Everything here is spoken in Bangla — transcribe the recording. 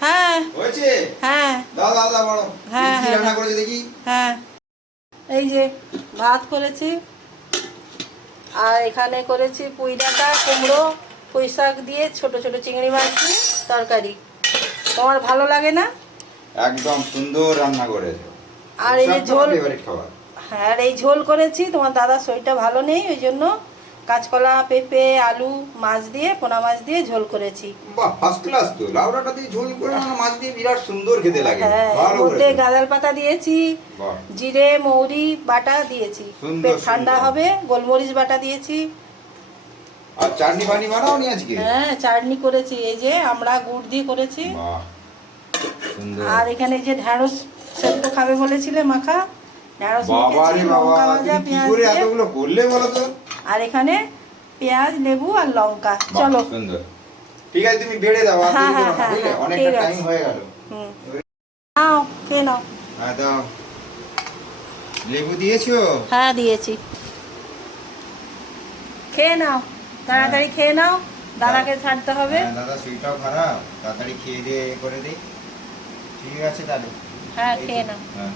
হ্যাঁ। হয়েছে? হ্যাঁ। দাও দাও দাও বড় হ্যাঁ, কি হ্যাঁ, রান্না হ্যাঁ। করেছে দেখি। হ্যাঁ। এই যে ভাত করেছি। আর এখানে করেছি পুঁই ডাঁটা কুমড়ো পুঁই শাক দিয়ে ছোট ছোট চিংড়ি মাছ দিয়ে তরকারি। তোমার ভালো লাগে না? একদম সুন্দর রান্না করেছে। আর এই যে ঝোল হ্যাঁ আর এই ঝোল করেছি। তোমার দাদার শরীরটা ভালো নেই ওই জন্য কাঁচকলা পেঁপে আলু মাছ দিয়ে পোনা মাছ দিয়ে ঝোল করেছি। বাহ ফার্স্ট ক্লাস তো। লাউডাটা দিয়ে ঝোল করে মাছ দিয়ে বিরাট সুন্দর খেতে লাগে। হ্যাঁ ভালো মধ্যে গাঁদাল পাতা দিয়েছি জিরে মৌরি বাটা দিয়েছি। ঠান্ডা হবে গোলমরিচ বাটা দিয়েছি। আর চাটনি বানাও নি আজকে? হ্যাঁ চাটনি করেছি। এই যে আমরা গুড় দিয়ে করেছি। আর এখানে যে ঢ্যাঁড়স সেদ্ধ খাবে বলেছিলে মাখা ঢ্যাঁড়স মেখেছি বাবা লঙ্কা ভাজা কি পেঁয়াজ করে এতগুলো করলে বলো তো? আর এখানে পেঁয়াজ লেবু আর লঙ্কা। চলো। ঠিক আছে তুমি বেড়ে দাও হ্যাঁ, হ্যাঁ, হ্যাঁ, অনেকটা টাইম হয়ে গেল। হুম। নাও নাও। হ্যাঁ দাও। লেবু দিয়েছ? হ্যাঁ দিয়েছি। খেয়ে নাও তাড়াতাড়ি খেয়ে নাও। দাদাকে ছাড়তে হবে। দাদা শরীরটাও খারাপ। তাড়াতাড়ি খেয়ে দিয়ে করে দিই। ঠিক আছে তাহলে। হ্যাঁ খেয়ে নাও। হ্যাঁ।